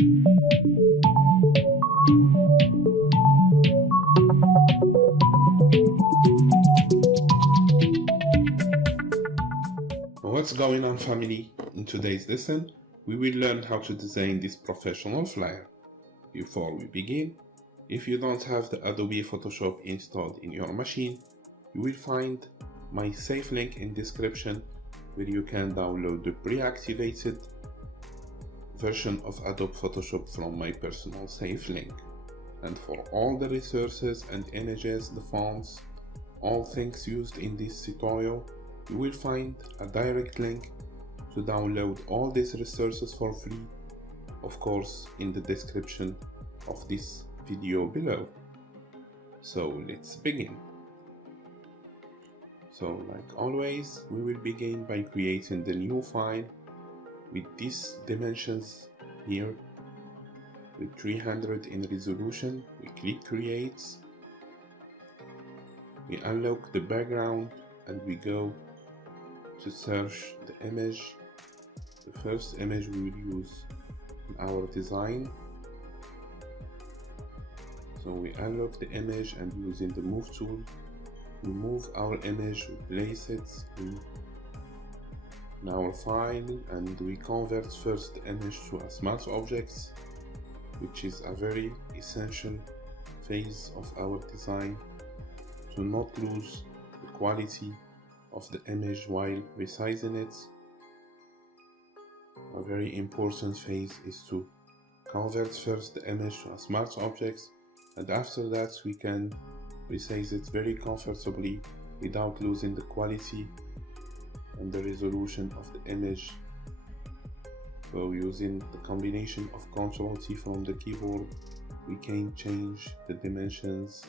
What's going on, family? In today's lesson, we will learn how to design this professional flyer. Before we begin, if you don't have the Adobe Photoshop installed in your machine, you will find my safe link in description where you can download the pre-activated version of Adobe Photoshop from my personal safe link. And for all the resources and images, the fonts, all things used in this tutorial, you will find a direct link to download all these resources for free, of course, in the description of this video below. So let's begin. So like always, we will begin by creating the new file with these dimensions here. With 300 in resolution, we click create, we unlock the background, and we go to search the image, the first image we will use in our design. So we unlock the image, and using the move tool, we move our image, we place it in our file, and we convert first the image to a smart object, which is a very essential phase of our design to not lose the quality of the image while resizing it. A very important phase is to convert first the image to a smart object, and after that we can resize it very comfortably without losing the quality and the resolution of the image. So using the combination of Ctrl+T from the keyboard, we can change the dimensions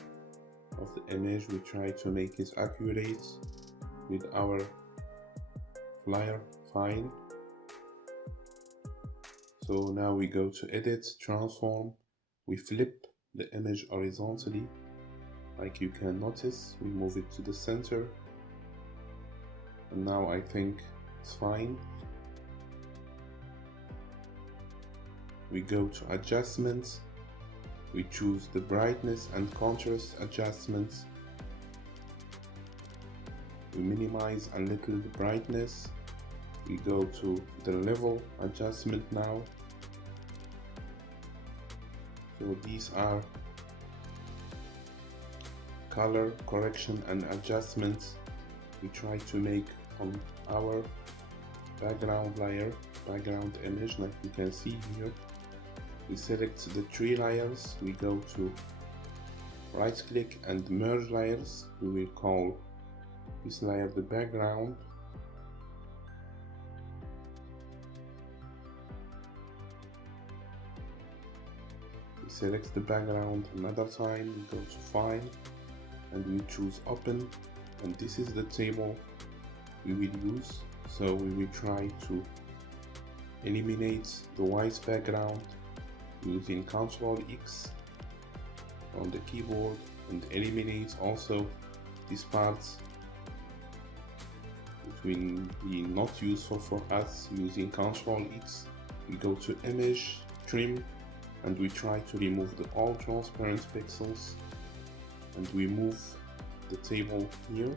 of the image. We try to make it accurate with our flyer file. So now we go to edit, transform, we flip the image horizontally. Like you can notice, we move it to the center, and now I think it's fine. We go to adjustments, we choose the brightness and contrast adjustments. We minimize a little the brightness. We go to the level adjustment now. So these are color correction and adjustments we try to make on our background layer, background image, like you can see here. We select the 3 layers, we go to right click and merge layers. We will call this layer the background. We select the background another time, we go to file and we choose open, and this is the table we will use. So we will try to eliminate the white background using Ctrl+X on the keyboard, and eliminate also these parts which will be not useful for us. Using Ctrl+X, we go to image, trim, and we try to remove the all transparent pixels, and we move the table here.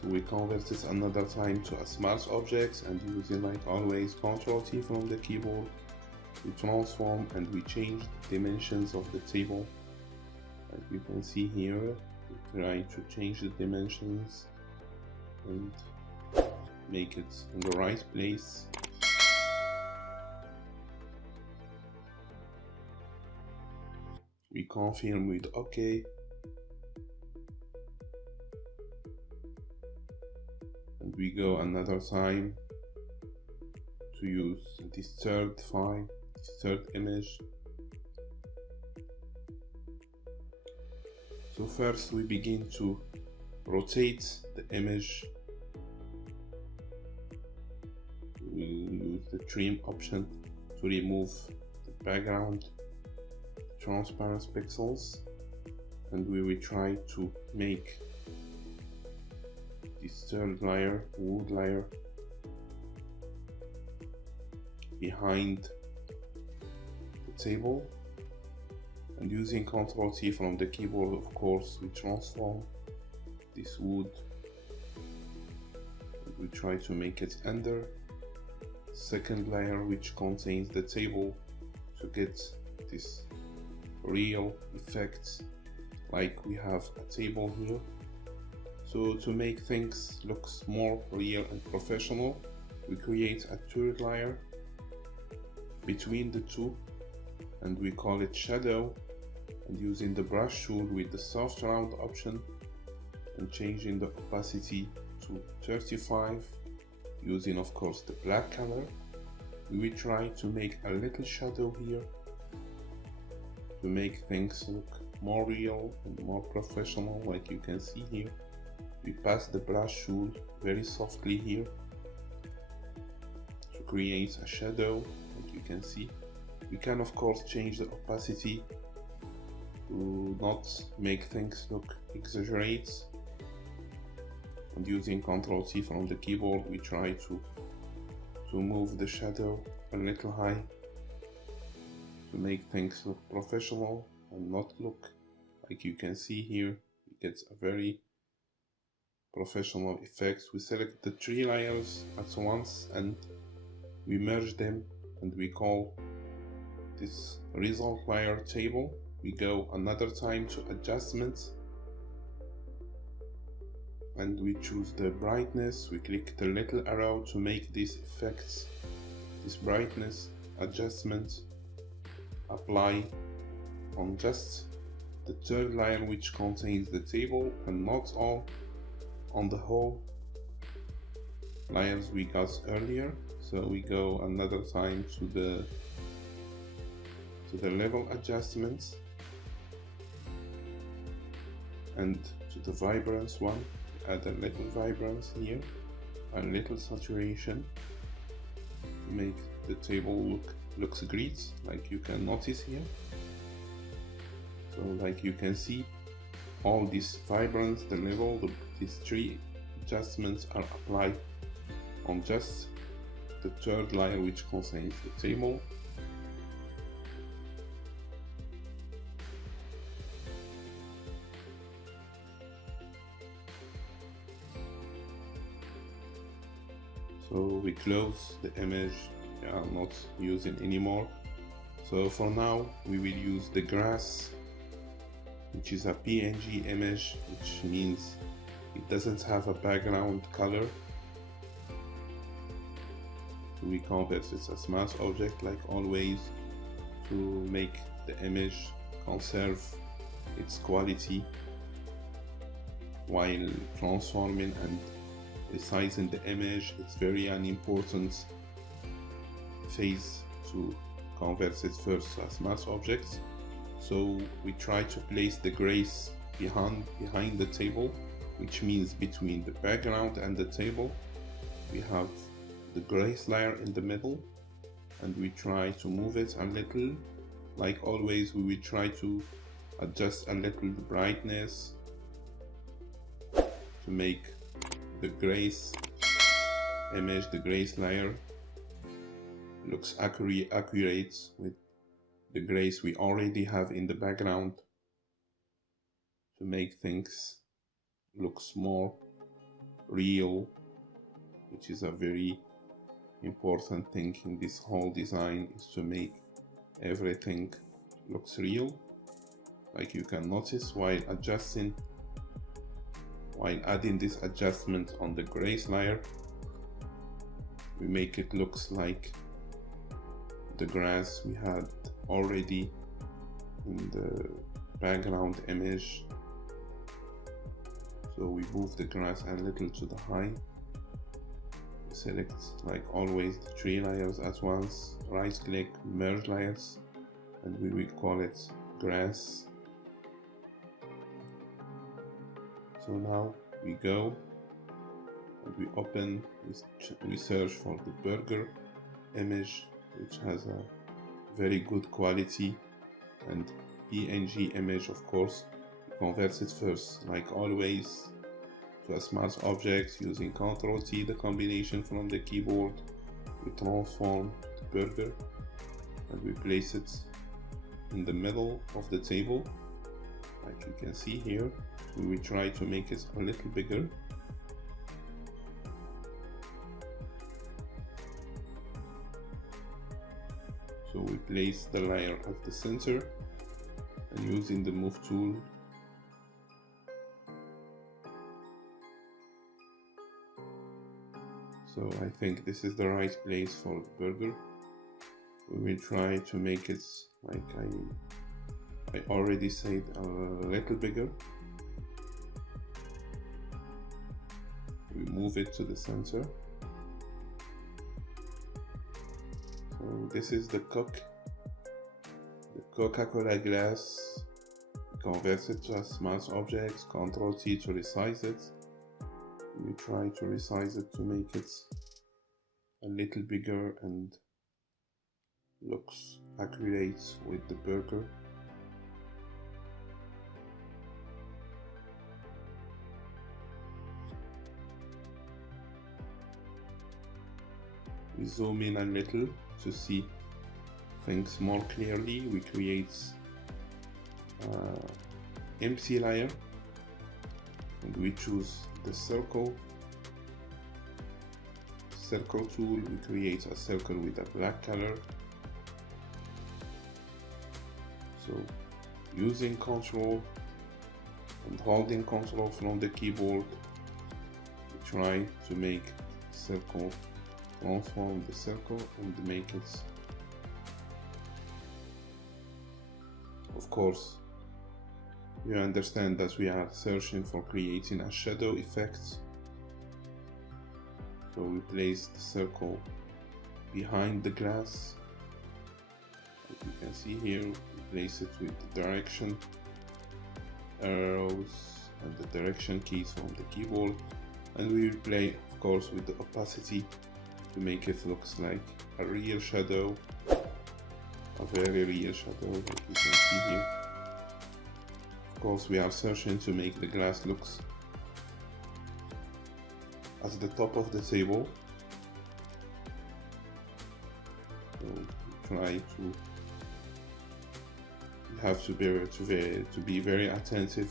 So we convert this another time to a smart object, and using, like always, Ctrl+T from the keyboard, we transform and we change the dimensions of the table. As you can see here, we try to change the dimensions and make it in the right place. We confirm with OK. And we go another time to use this third file, this third image. So first we begin to rotate the image. We use the trim option to remove the background transparent pixels, and we will try to make this third layer, wood layer, behind the table, and using Ctrl T from the keyboard, of course, we transform this wood and we try to make it under second layer which contains the table to get this real effect like we have a table here. So to make things look more real and professional, we create a third layer between the two and we call it shadow, and using the brush tool with the soft round option and changing the opacity to 35, using of course the black color, we will try to make a little shadow here to make things look more real and more professional. Like you can see here, we pass the brush tool very softly here to create a shadow. Like you can see, we can of course change the opacity to not make things look exaggerate, and using Ctrl T from the keyboard we try to move the shadow a little high to make things look professional and not look, like you can see here, it gets a very professional effect. We select the 3 layers at once and we merge them and we call this result layer table. We go another time to adjustments and we choose the brightness. We click the little arrow to make these effects, this brightness adjustment apply on just the third layer which contains the table and not all on the whole layers we got earlier. So we go another time to the level adjustments and to the vibrance one. Add a little vibrance here, a little saturation to make the table looks great, like you can notice here. So like you can see, all this vibrance, the level, these 3 adjustments are applied on just the third layer which contains the table. So we close the image, we are not using anymore. So for now we will use the grass, which is a PNG image, which means it doesn't have a background color. So we convert it as mass object like always to make the image conserve its quality while transforming and resizing the image. It's very an important phase to convert it first as mass objects. So we try to place the grace behind the table, which means between the background and the table. We have the grace layer in the middle and we try to move it a little. Like always, we will try to adjust a little the brightness to make the grace image, the grace layer looks accurate with the grace we already have in the background, to make things looks more real, which is a very important thing in this whole design, is to make everything looks real. Like you can notice, while adding this adjustment on the grace layer, we make it looks like the grass we had already in the background image. So we move the grass a little to the high. We select, like always, the 3 layers at once, right click, merge layers, and we will call it grass. So now we go and we open, we search for the burger image, which has a very good quality, and PNG image, of course. We convert it first, like always, to a smart object using Ctrl T, the combination from the keyboard. We transform burger and we place it in the middle of the table. Like you can see here, we will try to make it a little bigger. So we place the layer at the center and using the move tool, so I think this is the right place for the burger. We will try to make it, like I already said, a little bigger. We move it to the center. So this is the Coca-Cola glass. Convert it to a smart object, Ctrl T to resize it. We try to resize it to make it a little bigger and looks accurate with the burger. We zoom in a little to see things more clearly. We create empty layer and we choose the circle tool. We create a circle with a black color. So using Control and holding Control from the keyboard, we try to make circle, transform the circle and make it. Of course, you understand that we are searching for creating a shadow effect. So we place the circle behind the glass. As you can see here, we place it with the direction arrows and the direction keys from the keyboard, and we will play, of course, with the opacity to make it looks like a real shadow, a very real shadow, like you can see here. Of course, we are searching to make the glass looks at the top of the table. So we try to, you have to be very attentive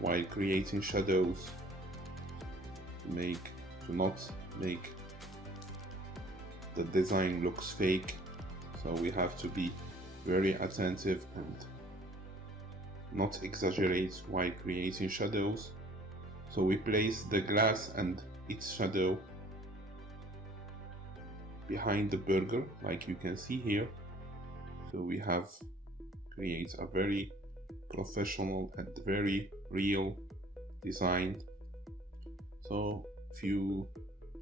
while creating shadows to not make the design looks fake. So we have to be very attentive and not exaggerate while creating shadows. So we place the glass and its shadow behind the burger, like you can see here. So we have create a very professional and very real design. So if you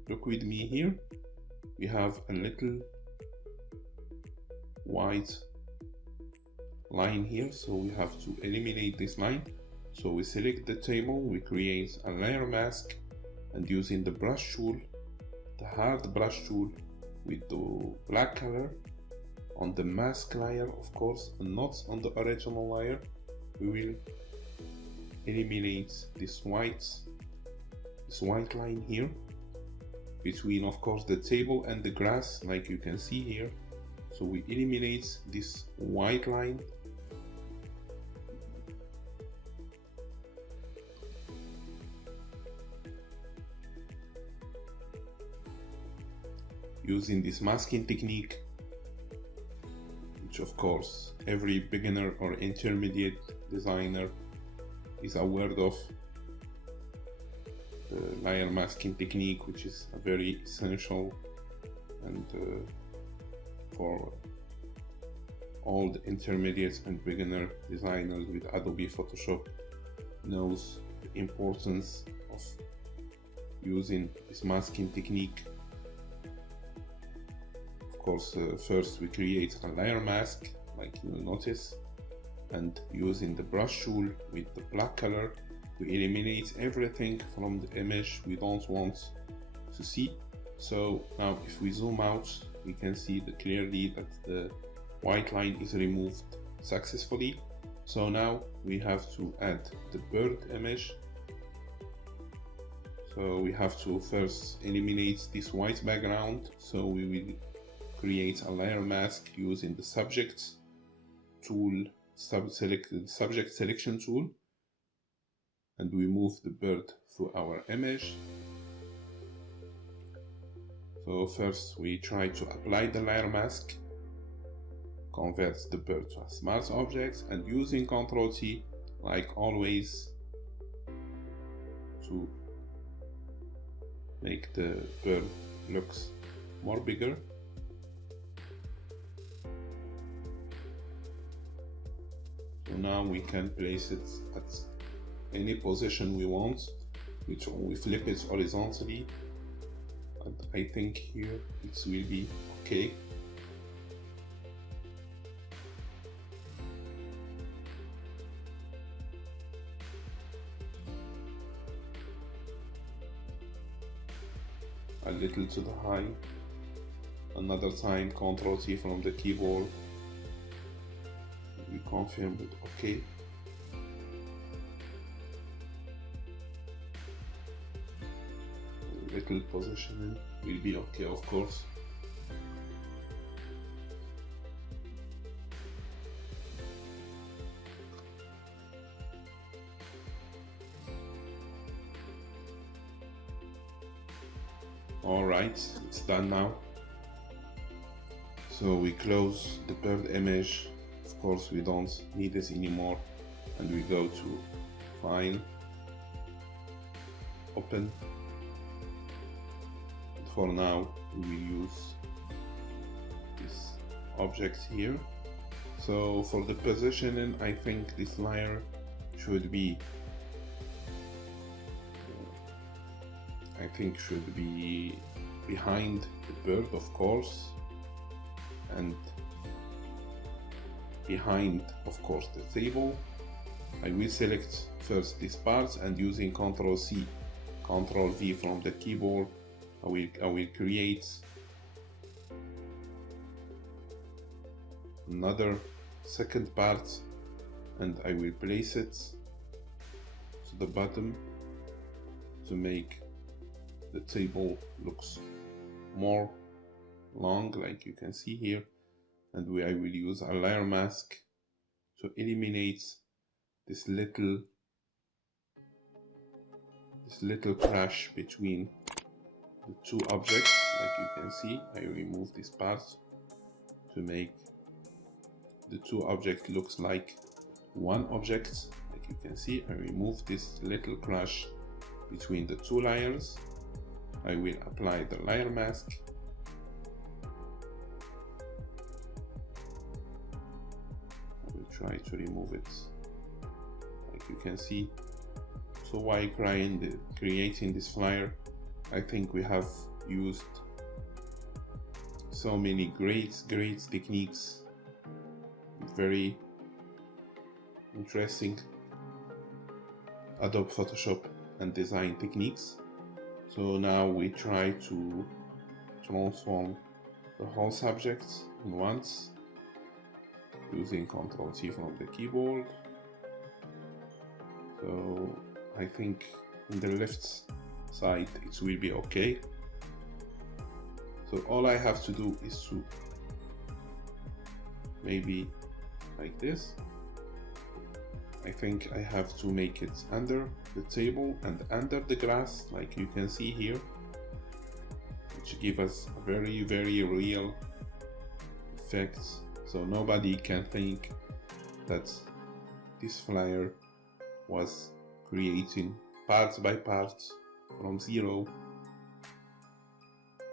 look with me here, we have a little white line here, so we have to eliminate this line. So we select the table, we create a layer mask, and using the brush tool, the hard brush tool with the black color on the mask layer, of course, and not on the original layer, we will eliminate this white line here between, of course, the table and the grass, like you can see here. So we eliminate this white line. Using this masking technique, which of course every beginner or intermediate designer is aware of, the layer masking technique, which is a very essential and for all the intermediate and beginner designers with Adobe Photoshop knows the importance of using this masking technique. Of course, first we create a layer mask, like you will notice, and using the brush tool with the black color, we eliminate everything from the image we don't want to see. So now if we zoom out, we can see clearly that the white line is removed successfully. So now we have to add the bird image. So we have to first eliminate this white background. So we will create a layer mask using the subject tool, subject selection tool, and we move the bird through our image. So first we try to apply the layer mask, convert the bird to a smart object, and using Ctrl+T, like always, to make the bird looks more bigger. So now we can place it at any position we want, which we flip it horizontally, and I think here it will be okay. A little to the high. Another time Ctrl+T from the keyboard. We confirm it okay. Little positioning will be okay, of course. Alright, it's done now. So we close the bird image. Of course we don't need this anymore, and we go to File, Open. And for now we will use this object here. So for the positioning, I think this layer should be behind the bird, of course, and behind, of course, the table. I will select first this part, and using Ctrl+C, Ctrl+V from the keyboard, I will create another second part, and I will place it to the bottom to make the table looks more long, like you can see here. And I will use a layer mask to eliminate this little crash between the two objects. Like you can see, I remove this part to make the two objects looks like one object. Like you can see, I remove this little crash between the two layers. I will apply the layer mask. I will try to remove it, like you can see. So while creating this flyer, I think we have used so many great techniques, very interesting Adobe Photoshop and design techniques. So now we try to transform the whole subject in once using Ctrl+T from the keyboard. So I think in the left side it will be okay. So all I have to do is to maybe like this. I think I have to make it under the table and under the grass, like you can see here, which give us a very real effect. So nobody can think that this flyer was creating parts by parts from zero.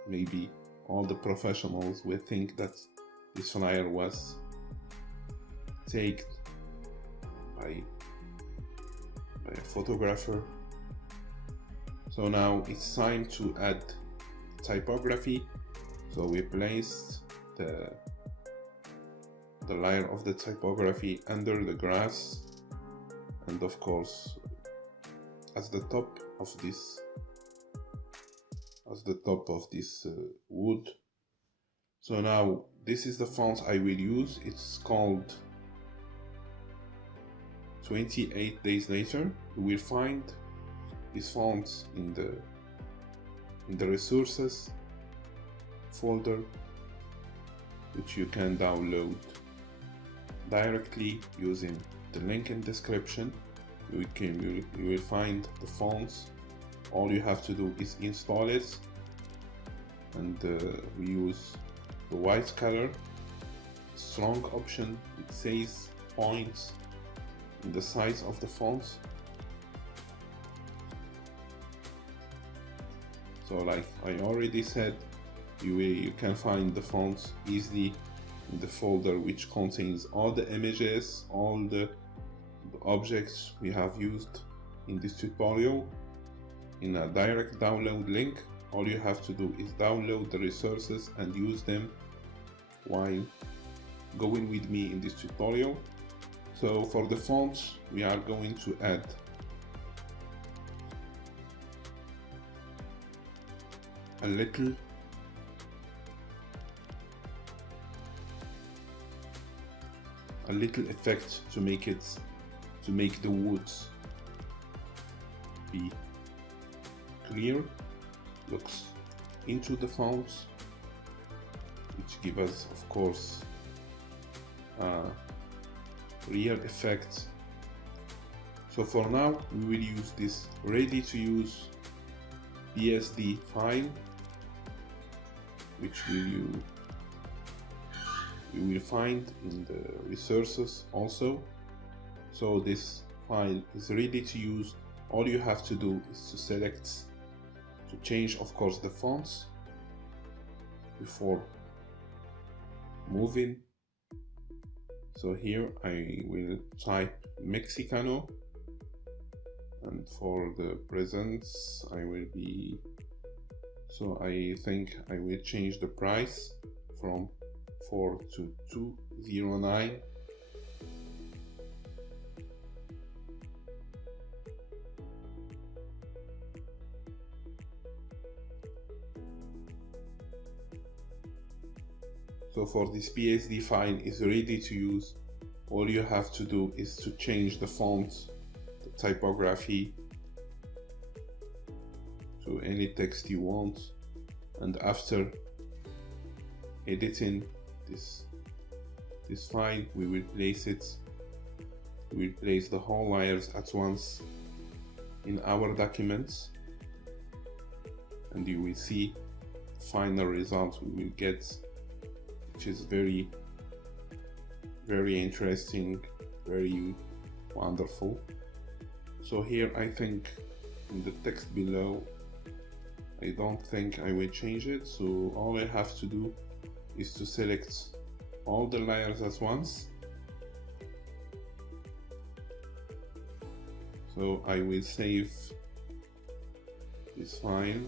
Maybe all the professionals will think that this flyer was taken by a photographer. So now it's time to add typography. So we placed the layer of the typography under the grass, and of course as the top of this wood. So now this is the font I will use. It's called 28 Days Later. You will find this font in the resources folder. which you can download directly using the link in description. You will find the fonts. All you have to do is install it, and we use the white color, strong option. It says points in the size of the fonts. So like I already said, you can find the fonts easily in the folder which contains all the images, all the objects we have used in this tutorial in a direct download link. All you have to do is download the resources and use them while going with me in this tutorial. So for the fonts, we are going to add a little effect to make the words be clear, looks into the fonts, which give us, of course, a real effect. So for now, we will use this ready to use PSD file, which you will find in the resources also. So this file is ready to use. All you have to do is to select, to change of course the fonts before moving. So here I will type Mexicano, and for the presents I will be, so I think I will change the price from 4 to 209. So for this PSD file is ready to use. All you have to do is to change the font, the typography to any text you want, and after editing this file, we will place the whole layers at once in our documents, and you will see the final result we will get, which is very interesting, very wonderful. So here I think in the text below, I don't think I will change it, so all I have to do is to select all the layers at once. So I will save this file,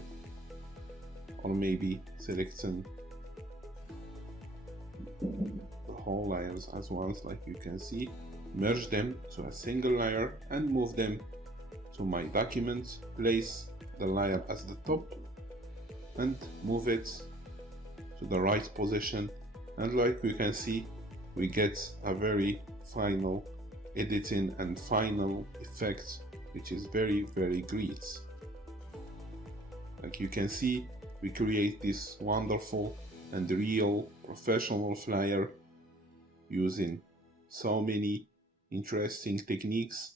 or maybe selecting the whole layers at once, like you can see, merge them to a single layer and move them to my document, place the layer as the top and move it to the right position, and like you can see, we get a very final editing and final effect, which is very great. Like you can see, we create this wonderful and real professional flyer using so many interesting techniques.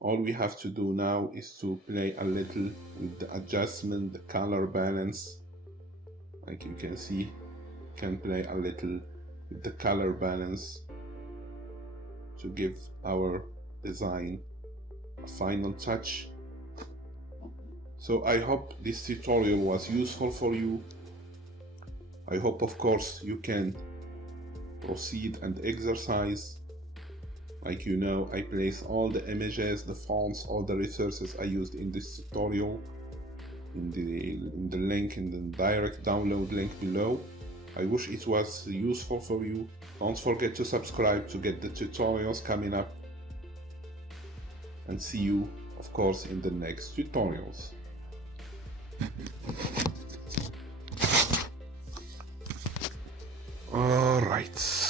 All we have to do now is to play a little with the adjustment, the color balance. Like you can see, can play a little with the color balance to give our design a final touch. So I hope this tutorial was useful for you. I hope, of course, you can proceed and exercise. Like you know, I place all the images, the fonts, all the resources I used in this tutorial in the link, in the direct download link below. I wish it was useful for you. Don't forget to subscribe to get the tutorials coming up, and see you, of course, in the next tutorials. All right.